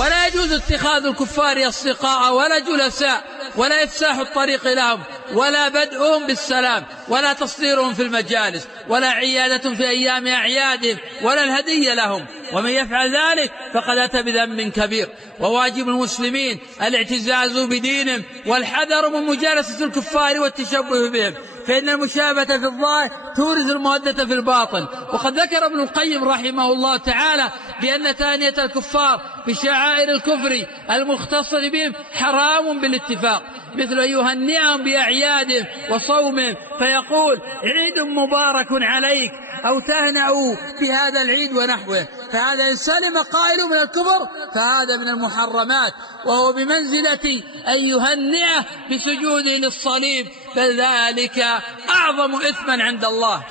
ولا يجوز اتخاذ الكفار أصدقاء ولا جلساء، ولا إفساح الطريق لهم، ولا بدءهم بالسلام، ولا تصديرهم في المجالس، ولا عيادة في أيام أعيادهم، ولا الهدية لهم. ومن يفعل ذلك فقد أتى بذنب كبير. وواجب المسلمين الاعتزاز بدينهم والحذر من مجالسة الكفار والتشبه بهم، فإن المشابهة في الظاهر تورث المودة في الباطن. وقد ذكر ابن القيم رحمه الله تعالى بأن تهنئة الكفار بشعائر الكفر المختصة بهم حرام بالاتفاق، مثل أن يهنئهم بأعيادهم وصومهم فيقول عيد مبارك عليك أو تهنأوا بهذا العيد ونحوه، فهذا إن سلم قائل من الكفر فهذا من المحرمات، وهو بمنزلة أن يهنئه بسجوده للصليب، فذلك أعظم إثما عند الله.